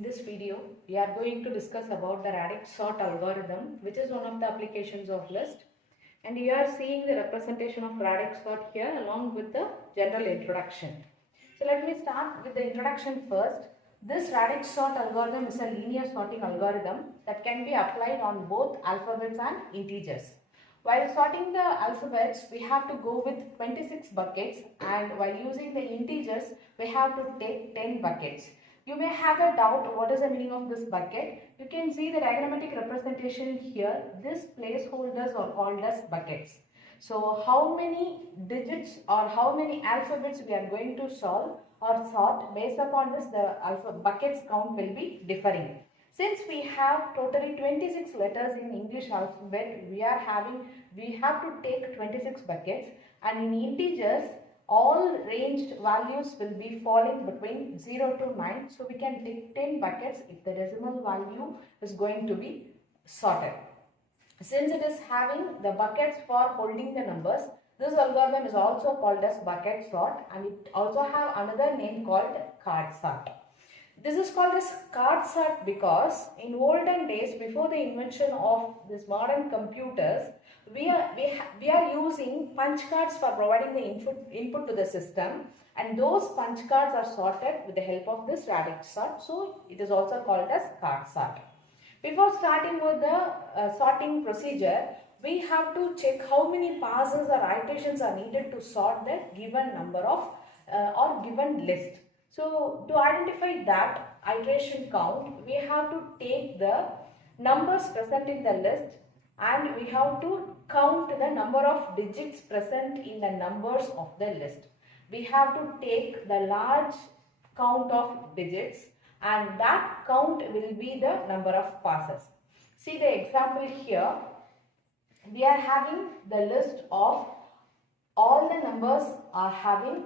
In this video, we are going to discuss about the Radix sort algorithm, which is one of the applications of list. And you are seeing the representation of Radix sort here along with the general introduction. So let me start with the introduction first. This Radix sort algorithm is a linear sorting algorithm that can be applied on both alphabets and integers. While sorting the alphabets, we have to go with 26 buckets, and while using the integers, we have to take 10 buckets. You may have a doubt what is the meaning of this bucket. You can see the diagrammatic representation here. These placeholders are called as buckets. So how many digits or how many alphabets we are going to solve or sort, based upon this the buckets count will be differing. Since we have totally 26 letters in English alphabet, we have to take 26 buckets, and in integers all ranged values will be falling between 0 to 9. So we can take 10 buckets if the decimal value is going to be sorted. Since it is having the buckets for holding the numbers, this algorithm is also called as bucket sort, and it also have another name called card sort. This is called as card sort because in olden days, before the invention of these modern computers, we are using punch cards for providing the input to the system, and those punch cards are sorted with the help of this Radix sort. So it is also called as card sort. Before starting with the sorting procedure, we have to check how many passes or iterations are needed to sort the given number of or given list. So to identify that iteration count, we have to take the numbers present in the list, and we have to count the number of digits present in the numbers of the list. We have to take the large count of digits, and that count will be the number of passes. See the example here. We are having the list of all the numbers are having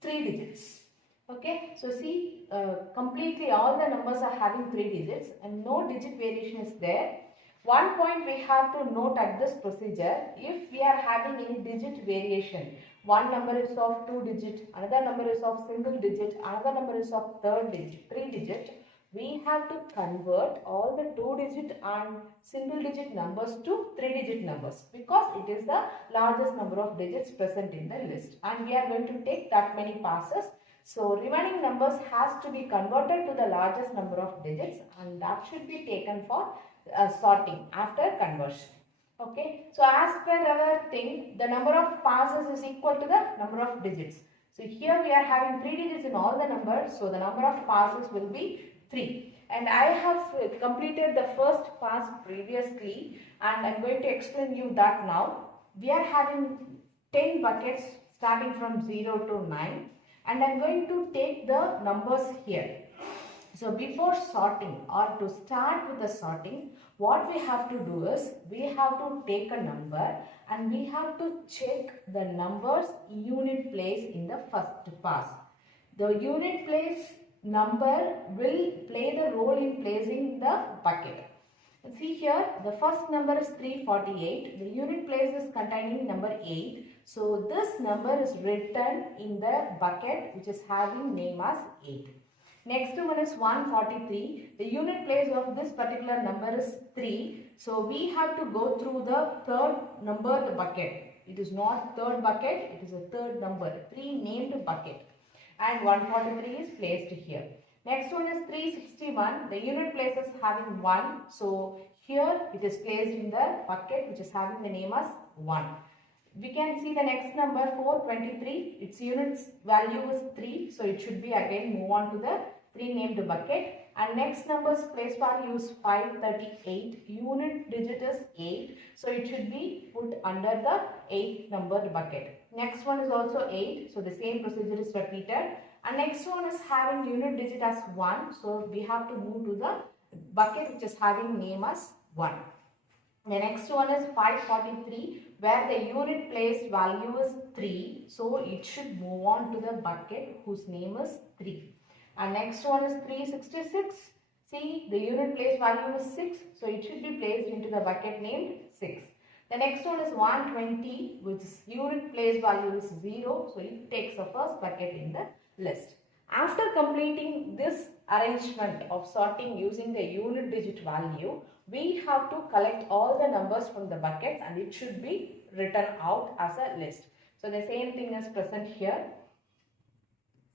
3 digits. Okay, so see, completely all the numbers are having 3 digits and no digit variation is there. One point we have to note at this procedure: if we are having any digit variation, one number is of 2 digit, another number is of single digit, another number is of 3 digit, we have to convert all the 2 digit and single digit numbers to 3 digit numbers, because it is the largest number of digits present in the list, and we are going to take that many passes. So remaining numbers has to be converted to the largest number of digits, and that should be taken for sorting after conversion. Okay, so as per our thing, the number of passes is equal to the number of digits. So here we are having 3 digits in all the numbers, so the number of passes will be 3. And I have completed the first pass previously, and I am going to explain you that now. We are having 10 buckets starting from 0 to 9. And I am going to take the numbers here. So before sorting, or to start with the sorting, what we have to do is, we have to take a number and we have to check the number's unit place in the first pass. The unit place number will play the role in placing the bucket. See here, the first number is 348. The unit place is containing number 8. So this number is written in the bucket which is having name as 8. Next one is 143. The unit place of this particular number is 3. So we have to go through the third numbered bucket. It is not third bucket, it is a third number, 3 named bucket. And 143 is placed here. Next one is 361. The unit place is having 1. So here it is placed in the bucket which is having the name as 1. We can see the next number 423. Its unit value is 3. So it should be again move on to the 3 named bucket. And next number's place value is 538. Unit digit is 8. So it should be put under the 8 numbered bucket. Next one is also 8. So the same procedure is repeated. And next one is having unit digit as 1. So we have to move to the bucket which is having name as 1. The next one is 543, where the unit place value is 3. So it should move on to the bucket whose name is 3. And next one is 366. See, the unit place value is 6. So it should be placed into the bucket named 6. The next one is 120, which is unit place value is 0. So it takes the first bucket in the list. After completing this arrangement of sorting using the unit digit value, we have to collect all the numbers from the buckets and it should be written out as a list. So the same thing is present here.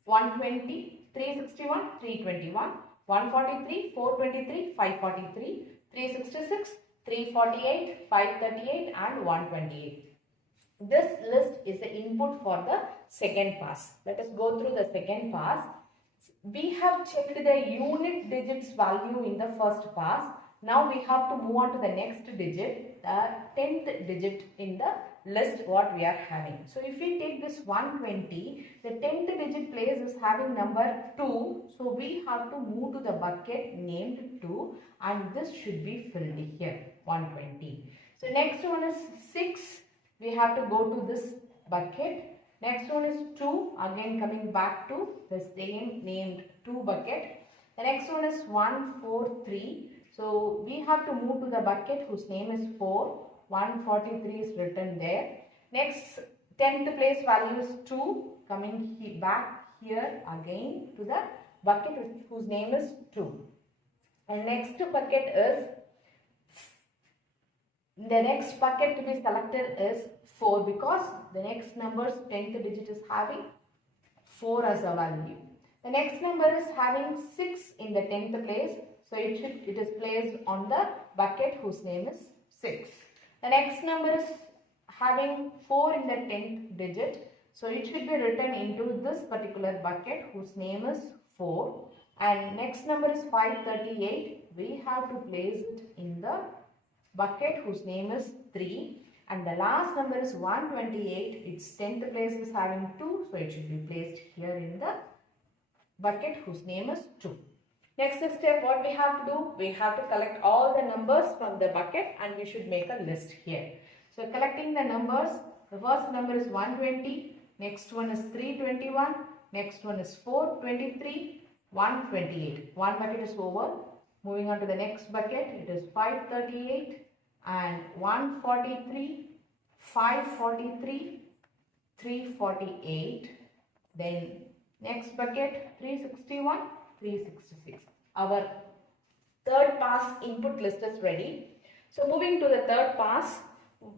120, 361, 321, 143, 423, 543, 366, 348, 538 and 128. This list is the input for the second pass. Let us go through the second pass. We have checked the unit digits value in the first pass. Now we have to move on to the next digit, the 10th digit in the list what we are having. So if we take this 120, the 10th digit place is having number 2. So we have to move to the bucket named 2 and this should be filled here, 120. So next one is 6. We have to go to this bucket. Next one is 2, again coming back to the same named 2 bucket. The next one is 143. So we have to move to the bucket whose name is 4. 143 is written there. Next 10th place value is 2, coming back here again to the bucket whose name is 2. And next bucket is, the next bucket to be selected is 4 because the next number's 10th digit is having 4 as a value. The next number is having 6 in the 10th place. So it is placed on the bucket whose name is 6. The next number is having 4 in the 10th digit. So it should be written into this particular bucket whose name is 4. And next number is 538. We have to place it in the bucket whose name is 3. And the last number is 128. Its 10th place is having 2. So it should be placed here in the bucket whose name is 2. Next step, what we have to do? We have to collect all the numbers from the bucket and we should make a list here. So collecting the numbers, the first number is 120, next one is 321, next one is 423, 128. One bucket is over. Moving on to the next bucket, it is 538 and 143, 543, 348. Then next bucket, 361, 366. Our third pass input list is ready. So moving to the third pass,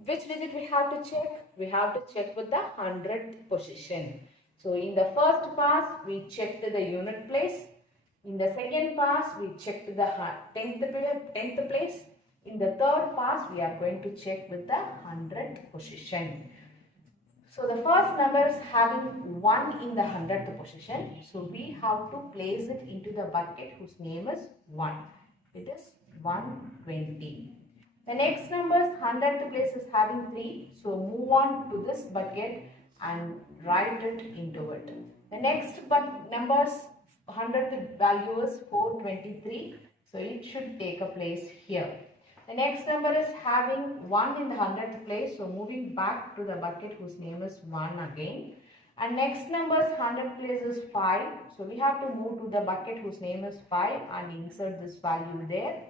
which digit we have to check? We have to check with the 100th position. So in the first pass, we checked the unit place. In the second pass, we checked the 10th place. In the third pass, we are going to check with the 100th position. So the first number is having 1 in the 100th position. So we have to place it into the bucket whose name is 1. It is 120. The next number's 100th place is having 3. So move on to this bucket and write it into it. The next number's 100th value is 423. So it should take a place here. The next number is having 1 in the 100th place. So moving back to the bucket whose name is 1 again. And next number's 100th place is 5. So we have to move to the bucket whose name is 5 and insert this value there.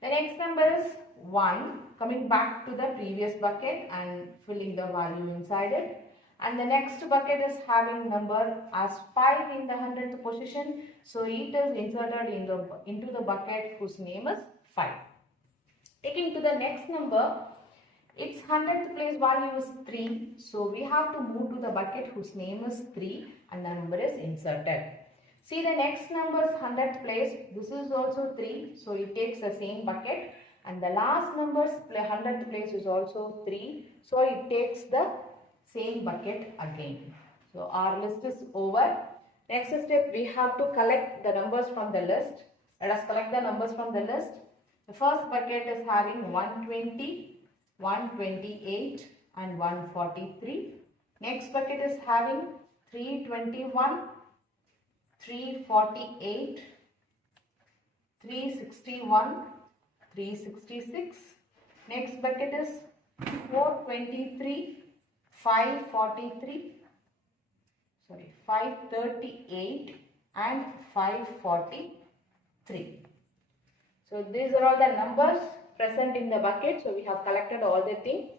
The next number is 1, coming back to the previous bucket and filling the value inside it. And the next bucket is having number as 5 in the 100th position. So it is inserted into the bucket whose name is 5. Taking to the next number, its 100th place value is 3. So we have to move to the bucket whose name is 3 and the number is inserted. See the next number's 100th place, this is also 3. So it takes the same bucket. And the last number's 100th place is also 3. So it takes the same bucket again. So our list is over. Next step, we have to collect the numbers from the list. Let us collect the numbers from the list. The first bucket is having 120, 128 and 143. Next bucket is having 321, 348, 361, 366. Next bucket is 423, 538 and 543. So these are all the numbers present in the bucket. So we have collected all the things.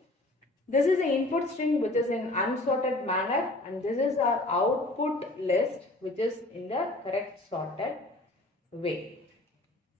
This is the input string which is in unsorted manner, and this is our output list which is in the correct sorted way.